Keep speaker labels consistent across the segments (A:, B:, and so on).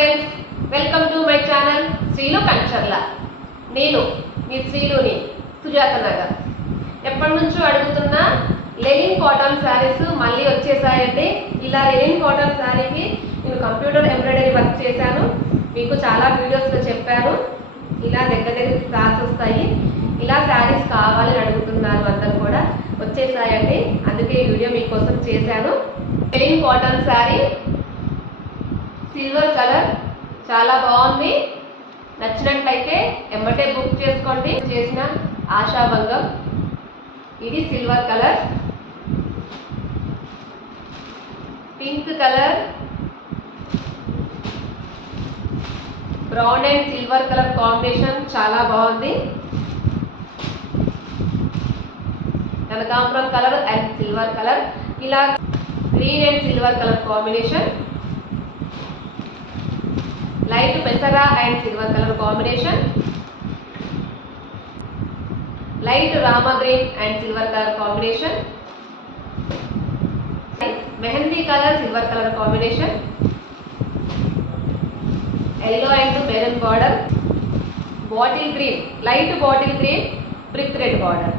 A: Friends welcome to my channel శ్రీలు కల్చర్ల నేను మీ శ్రీలుని సుజాత నగర్. ఎప్పటి నుంచో అడుగుతున్న లెనిన్ కాటన్ శారీస్ మళ్ళీ వచ్చేసాయండి. ఇలా లెనిన్ కాటన్ శారీకి నేను కంప్యూటర్ ఎంబ్రాయిడరీ వర్క్ చేశాను. మీకు చాలా వీడియోస్లో చెప్పాను. ఇలా దగ్గర దగ్గర క్లాస్ వస్తాయి. ఇలా శారీస్ కావాలని అడుగుతున్నారు అందరు కూడా. వచ్చేసాయండి. అందుకే ఈ వీడియో మీకోసం చేశాను. Linen cotton sari silver colour. చాలా బాగుంది. నచ్చినట్లయితే ఎంబటే బుక్ చేసుకోండి. చేసిన ఆశాభంగం. ఇది silver colour. Pink colour. Brown and silver colour combination చాలా బాగుంది. కనకాంబరం కలర్ అండ్ సిల్వర్ కలర్. ఇలా green and silver colour combination. Light and silver colour combination light Rama green and silver colour combination mehndi colour silver colour combination yellow and maroon border bottle green light bottle green brick red border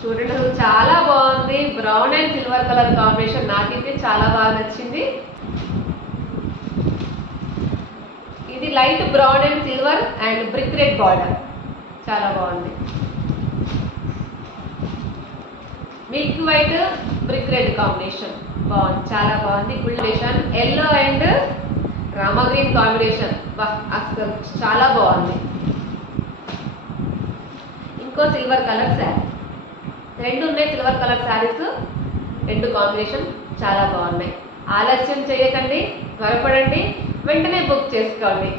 A: చూడండి అసలు చాలా బాగుంది. Brown and silver colour combination నాకైతే చాలా బాగా నచ్చింది. ఇది light brown and silver and brick red border. చాలా బాగుంది. Milk white brick red combination. బాగుంది. చాలా బాగుంది. Combination yellow and Rama green combination. బా అసలు చాలా బాగుంది. ఇంకో సిల్వర్ కలర్ శారీ. రెండు ఉన్నాయి సిల్వర్ కలర్ శారీస్. రెండు కాంబినేషన్. చాలా బాగున్నాయి. ఆలస్యం చేయకండి. త్వరపడండి. వెంటనే బుక్ చేసుకోండి.